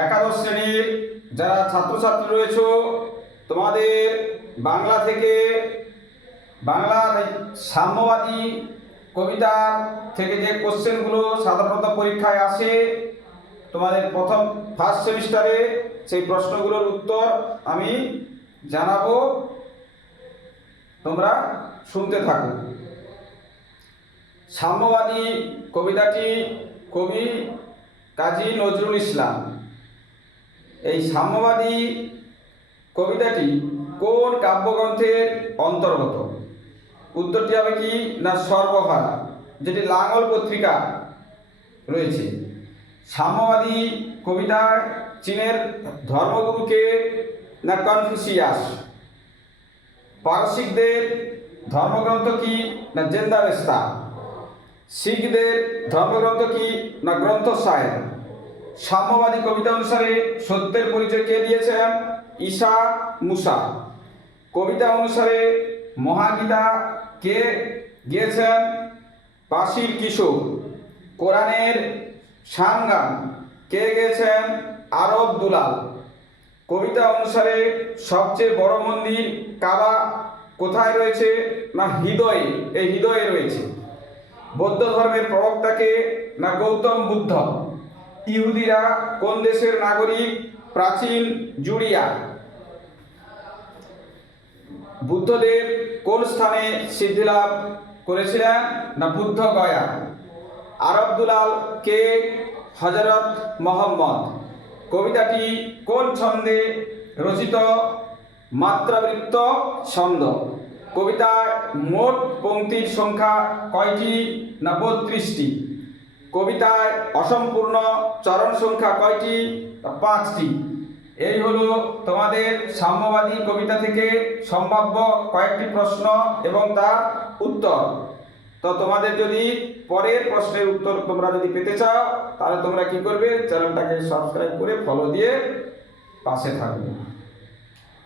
একাদশ শ্রেণির যারা ছাত্রছাত্রী রয়েছে, তোমাদের বাংলা থেকে বাংলার সাম্যবাদী কবিতা থেকে যে কোশ্চেনগুলো সাধারণত পরীক্ষায় আসে, তোমাদের প্রথম ফার্স্ট সেমিস্টারে সেই প্রশ্নগুলোর উত্তর আমি জানাব। তোমরা শুনতে থাকো। সাম্যবাদী কবিতাটি কবি কাজী নজরুল ইসলাম। এই সাম্যবাদী কবিতাটি কোন কাব্যগ্রন্থের অন্তর্গত? উত্তরটি হবে কি? না সর্বহারা, যেটি লাঙ্গল পত্রিকা রয়েছে। সাম্যবাদী কবিতায় চীনের ধর্মগুরুকে না কনফুসিয়াস? পারসিকদের ধর্মগ্রন্থ কি? না জেন্দাবেস্তা? শিখদের ধর্মগ্রন্থ কি? না গ্রন্থ সাহেব সাম্যবাদী কবিতা অনুসারে সত্যের পরিচয় কে দিয়েছেন ঈশা মুসা। কবিতা অনুসারে মহাগীতা কে গিয়েছেন পাশির কিশোর। কোরআনের সাংগান কে গেয়েছেন আরব দুলাল। কবিতা অনুসারে সবচেয়ে বড় মন্দির কাবা কোথায় রয়েছে? না, হৃদয়ে, এই হৃদয়ে রয়েছে। বৌদ্ধ ধর্মের প্রবক্তাকে না গৌতম বুদ্ধ? ইহুদিরা কোন দেশের নাগরিক? প্রাচীন জুড়িয়া বুদ্ধদেব কোন স্থানে সিদ্ধিলাভ করেছিলেন? না বুদ্ধ গয়া? আরব দুলাল কে? হজরত মোহাম্মদ। কবিতাটি কোন ছন্দে রচিত? মাত্রাবৃত্ত ছন্দ। কবিতায় মোট পংক্তির সংখ্যা কয়টি? না বত্রিশটি। কবিতায় অসম্পূর্ণ চরণ সংখ্যা কয়টি? পাঁচটি। এই হলো তোমাদের সাম্যবাদী কবিতা থেকে সম্ভাব্য কয়েকটি প্রশ্ন এবং তার উত্তর। তো তোমাদের যদি পরের প্রশ্নের উত্তর তোমরা যদি পেতে চাও, তাহলে তোমরা কি করবে? চ্যানেলটাকে সাবস্ক্রাইব করে ফলো দিয়ে পাশে থাকবে।